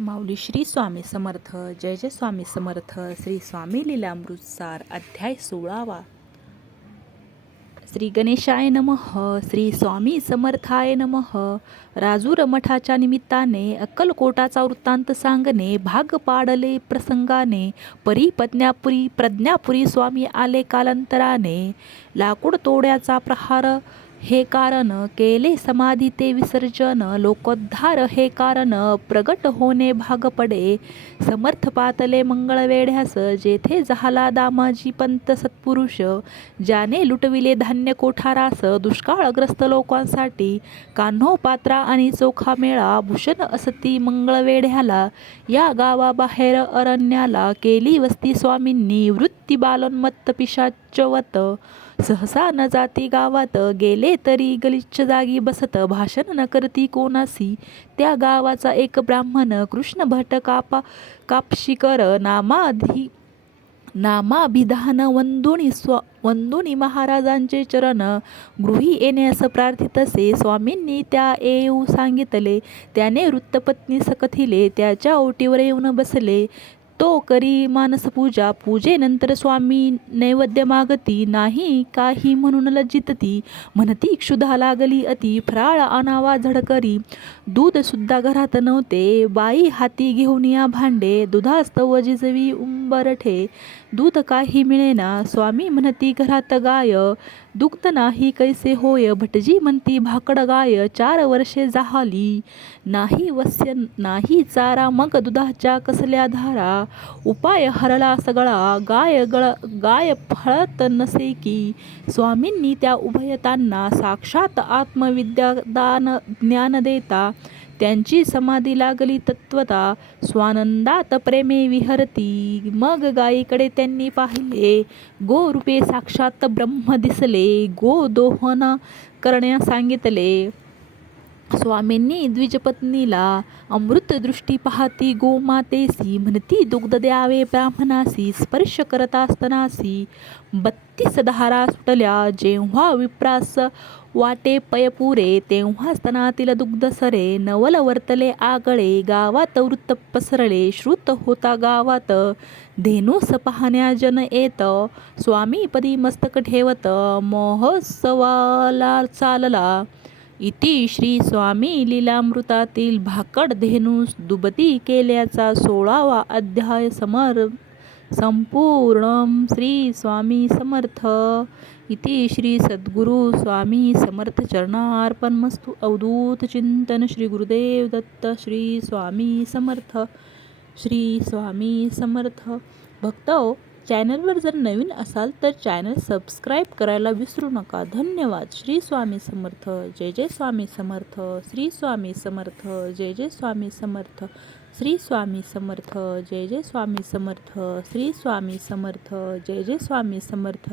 माऊली श्री स्वामी समर्थ जय जय स्वामी समर्थ श्री स्वामी लीलामृतसार अध्याय सोळावा. श्री गणेशाय नमः श्री स्वामी समर्थाय नमः. राजू रमठाच्या निमित्ताने अक्कलकोटाचा वृत्तांत सांगणे भाग पाडले प्रसंगाने परी पज्ञापुरी प्रज्ञापुरी स्वामी आले कालांतराने. लाकूड तोड्याचा प्रहार हे कारण केले समाधी ते विसर्जन लोकोद्धार हे कारण प्रगट होणे भाग पडे समर्थ पातले मंगळवेढ्यास जेथे झाला दामाजी पंत सत्पुरुष ज्याने लुटविले धान्य कोठारास दुष्काळग्रस्त लोकांसाठी कान्हो पात्रा आणि चोखा मेळा भूषण असती मंगळवेढ्याला या गावाबाहेर अरण्याला केली वस्ती स्वामींनी वृत्ती बालोन्मत्त पिशाचवत सहसा न जाती गावात गेले तरी गलिच्छ जागी बसत भाषण न करती कोणासी त्या गावाचा एक ब्राह्मण कृष्ण भट कापा कापशिकर नामाधी नामाभिधान वंदुनी स्व वंदुनी महाराजांचे चरण गृही येण्यास प्रार्थितसे स्वामींनी त्या येऊ सांगितले. त्याने वृत्तपत्नी सकथिले त्याच्या ओटीवर येऊन बसले. तो करी मानसपूजा पूजेनंतर स्वामी नैवेद्य मागती नाही काही म्हणून लज्जितती. म्हणती क्षुधा लागली अति फराळ आणावा झडकरी. दूध सुद्धा घरात नव्हते. बाई हाती घेऊन या भांडे. दुधास्तव जिजवी उंबरठे दूध काही मिळेना. स्वामी म्हणती घरात गाय. दुग्ध नाही कैसे होय? भटजी म्हणती भाकड गाय. चार वर्षे जाहली नाही वस्य नाही चारा. मग दुधाच्या कसल्या धारा? उपाय हरला सगळा. गाय गळ गाय फळत नसे की? स्वामींनी त्या उभयतांना साक्षात आत्मविद्यादान ज्ञान देता. त्यांची समाधी लागली तत्वता. स्वानंदात प्रेमे विहरती. मग गायीकडे त्यांनी पाहिले. गो रूपे साक्षात ब्रह्म दिसले. गो दोहन करण्यास सांगितले. स्वामींनी द्विजपत्नीला अमृत दृष्टी पाहती गोमातेसी म्हणती दुग्ध द्यावे ब्राह्मणासी स्पर्श करता स्तनासी बत्तीस धारा सुटल्या जेव्हा विप्रास वाटे पयपुरे तेव्हा स्तनातील दुग्ध सरे नवल वर्तले आगळे गावात वृत्त पसरले श्रुत होता गावात धेनुस पाहण्या जन येत स्वामी पदी मस्तक ठेवत मोहोत्सवाला चालला. इति श्री स्वामी लीलामृतातील भाकड धेनूस दुबती केल्याचा सोळावा अध्याय समर. संपूर्ण श्री स्वामी समर्थ. इति श्री सद्गुरु स्वामी समर्थ चरणार्पणमस्तु. अवधूत चिंतन श्री गुरुदेव दत्त श्री स्वामी समर्थ. श्री स्वामी समर्थ. भक्तो चॅनलवर जर नवीन असाल तर चॅनल सबस्क्राईब करायला विसरू नका धन्यवाद श्री स्वामी समर्थ जय जय स्वामी समर्थ श्री स्वामी समर्थ जय जय स्वामी समर्थ श्री स्वामी समर्थ जय जय स्वामी समर्थ श्री स्वामी समर्थ जय जय स्वामी समर्थ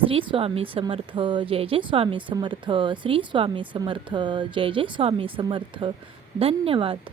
श्री स्वामी समर्थ जय जय स्वामी समर्थ श्री स्वामी समर्थ जय जय स्वामी समर्थ धन्यवाद